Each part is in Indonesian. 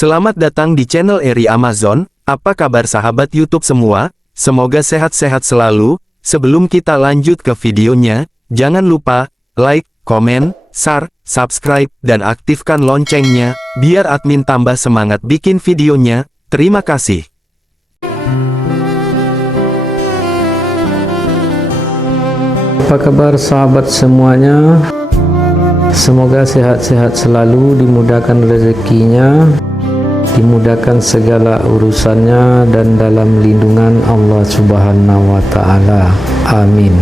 Selamat datang di channel Eri Amazon. Apa kabar sahabat YouTube semua? Semoga sehat-sehat selalu. Sebelum kita lanjut ke videonya, jangan lupa like, komen, share, subscribe, dan aktifkan loncengnya, biar admin tambah semangat bikin videonya. Terima kasih. Apa kabar sahabat semuanya? Semoga sehat-sehat selalu, dimudahkan rezekinya, dimudahkan segala urusannya, dan dalam lindungan Allah Subhanahu wa Ta'ala. Amin.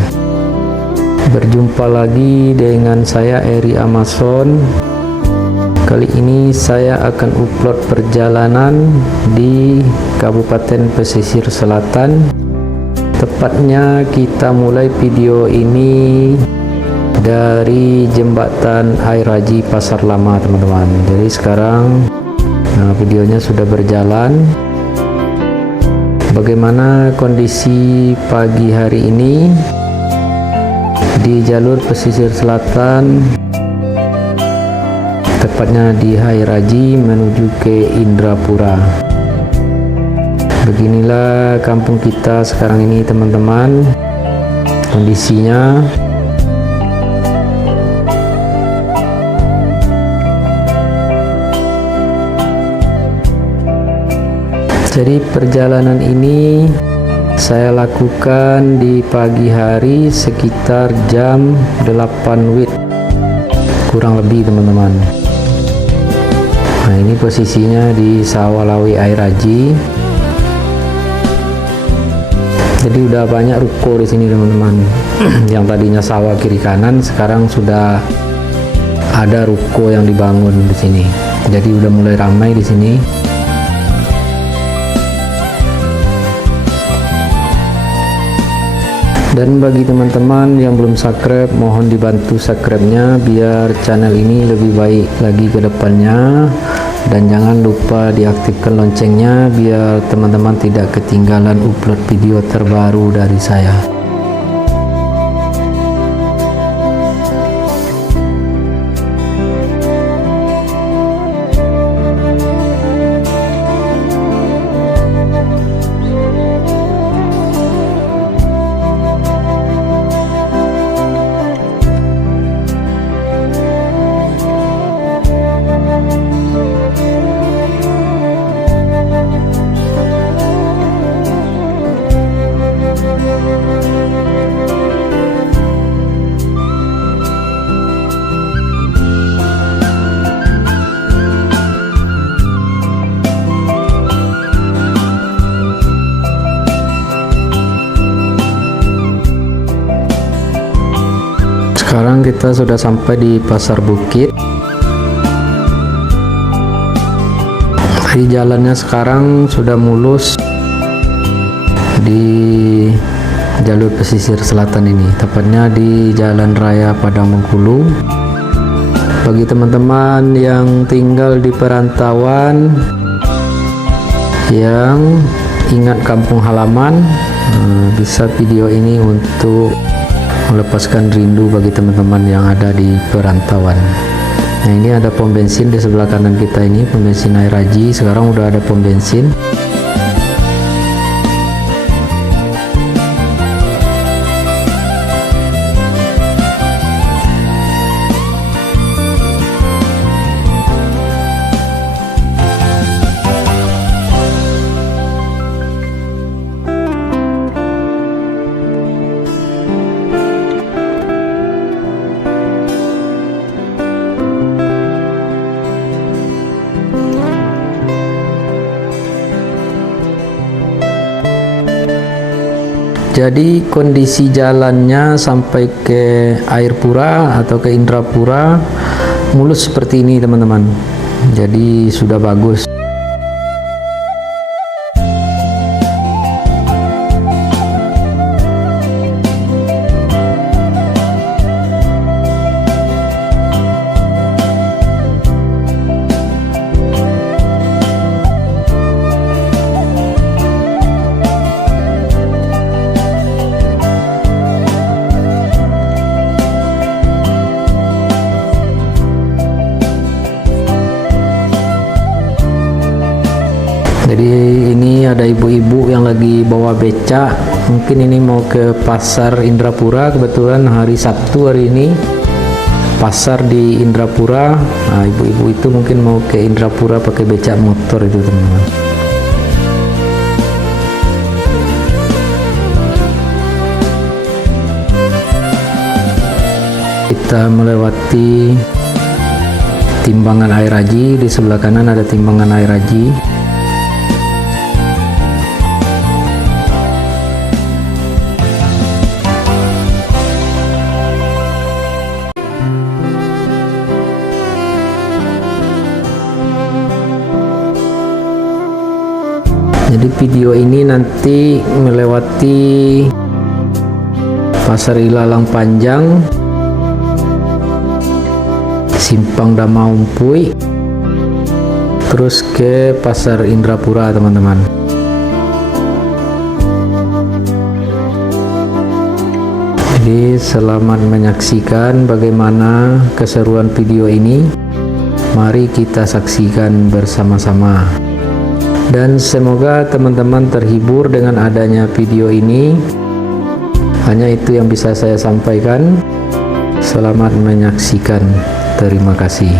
Berjumpa lagi dengan saya Eri Amazon. Kali ini saya akan upload perjalanan di Kabupaten Pesisir Selatan. Tepatnya kita mulai video ini dari jembatan Air Haji Pasar Lama, teman-teman. Jadi sekarang videonya sudah berjalan. Bagaimana kondisi pagi hari ini di jalur pesisir selatan, tepatnya di Air Haji menuju ke Indrapura. Beginilah kampung kita sekarang ini, teman-teman, kondisinya. Jadi perjalanan ini saya lakukan di pagi hari sekitar jam 8 WIB kurang lebih, teman-teman. Nah, ini posisinya di Sawalawi Air Haji. Jadi udah banyak ruko di sini, teman-teman. Yang tadinya sawah kiri kanan, sekarang sudah ada ruko yang dibangun di sini. Jadi udah mulai ramai di sini. Dan bagi teman-teman yang belum subscribe, mohon dibantu subscribe-nya biar channel ini lebih baik lagi ke depannya. Dan jangan lupa diaktifkan loncengnya biar teman-teman tidak ketinggalan upload video terbaru dari saya. Sekarang kita sudah sampai di Pasar Bukit. Di jalannya sekarang sudah mulus di jalur pesisir selatan ini, tepatnya di Jalan Raya Padang Bengkulu. Bagi teman-teman yang tinggal di perantauan yang ingat kampung halaman, bisa video ini untuk melepaskan rindu bagi teman-teman yang ada di perantauan. Nah, ini ada pom bensin di sebelah kanan kita ini, pom bensin Air Haji. Sekarang udah ada pom bensin. Jadi kondisi jalannya sampai ke Air Pura atau ke Indrapura mulus seperti ini, teman-teman. Jadi sudah bagus. Jadi ini ada ibu-ibu yang lagi bawa becak, mungkin ini mau ke pasar Indrapura. Kebetulan hari Sabtu hari ini pasar di Indrapura. Nah, ibu-ibu itu mungkin mau ke Indrapura pakai becak motor itu, teman-teman. Kita melewati timbangan air aji. Di sebelah kanan ada timbangan air aji. Jadi video ini nanti melewati Pasar Ilalang Panjang, Simpang Damaumpuy, terus ke Pasar Indrapura, teman-teman. Jadi selamat menyaksikan bagaimana keseruan video ini. Mari kita saksikan bersama-sama. Dan semoga teman-teman terhibur dengan adanya video ini. Hanya itu yang bisa saya sampaikan. Selamat menyaksikan. Terima kasih.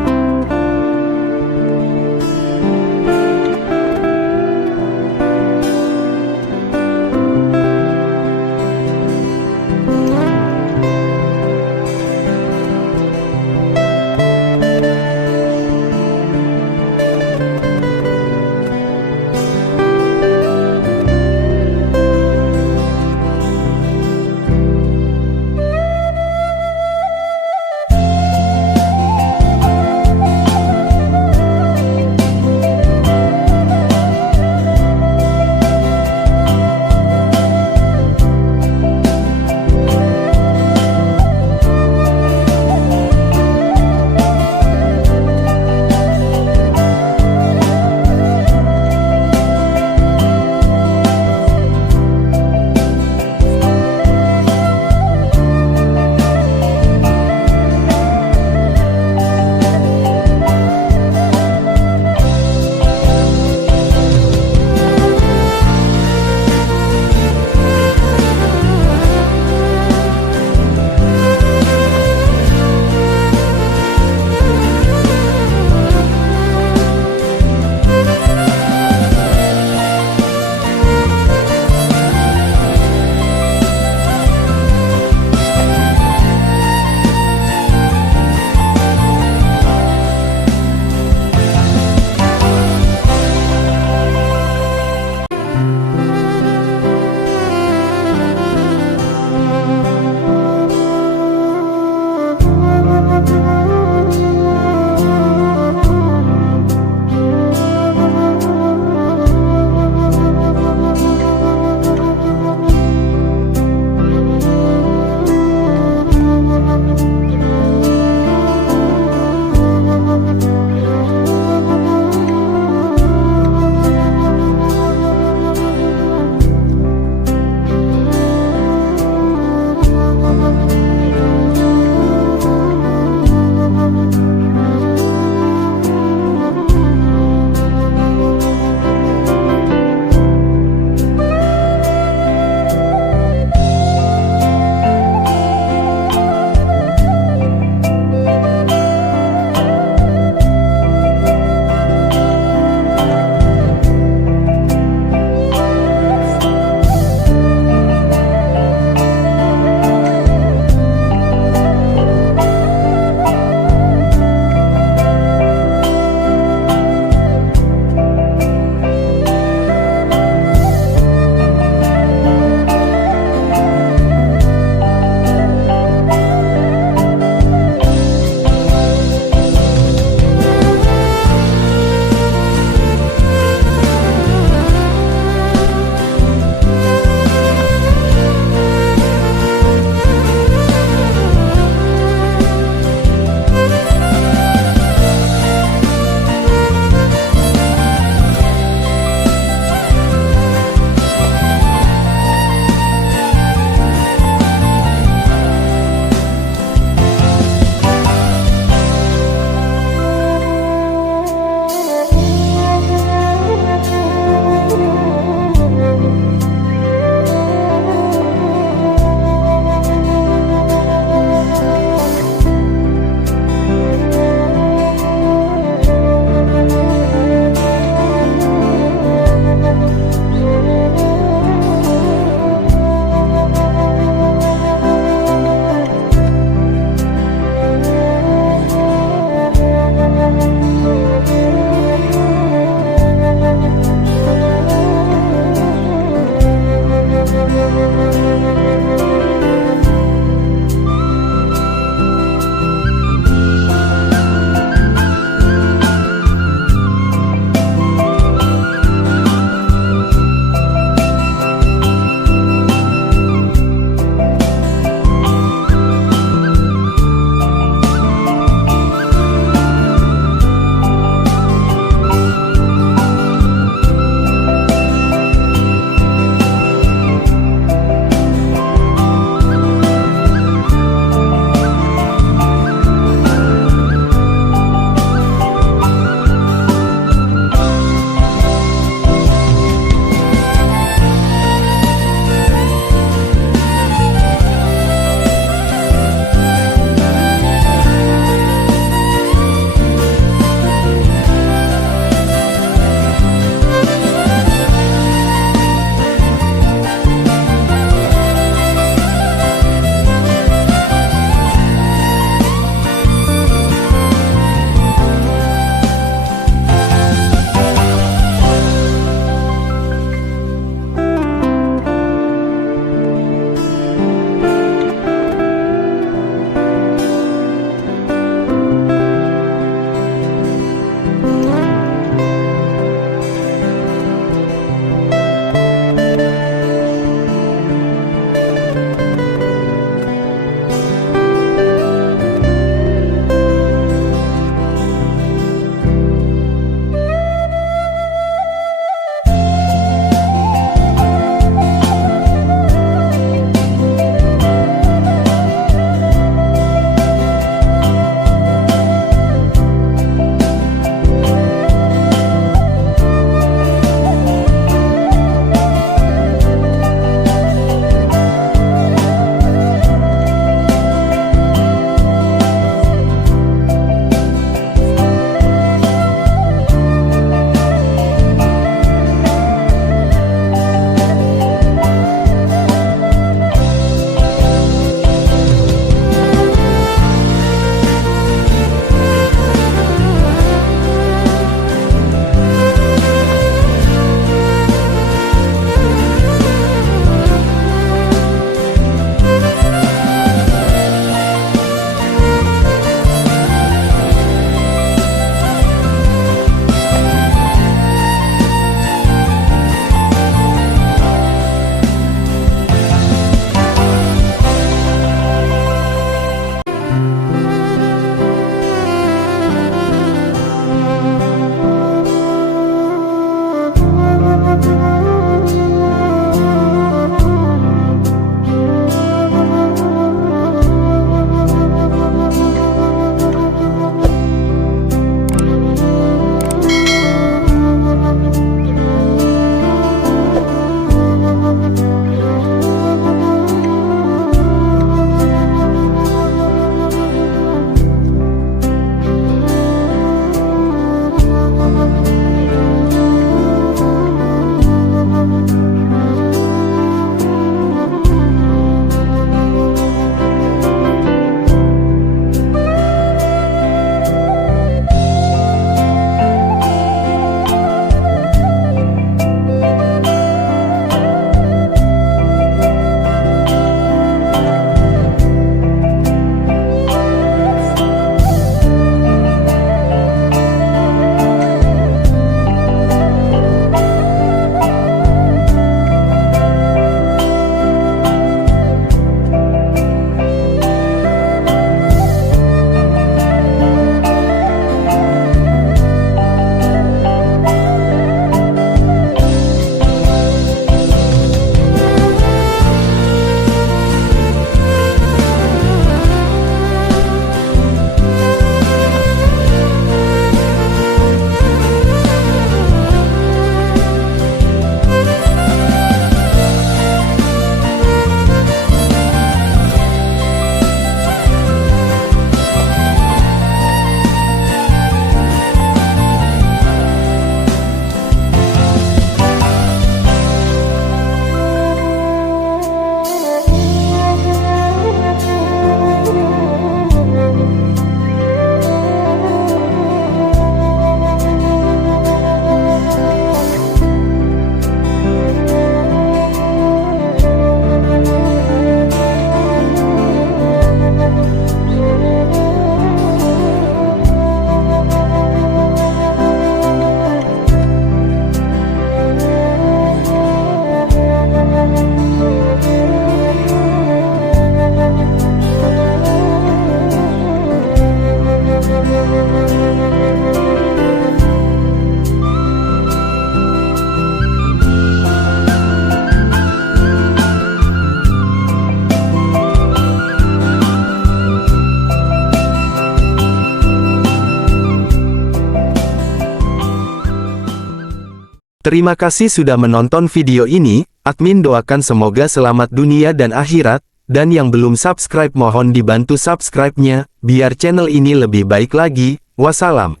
Terima kasih sudah menonton video ini, admin doakan semoga selamat dunia dan akhirat, dan yang belum subscribe mohon dibantu subscribe-nya, biar channel ini lebih baik lagi. Wassalam.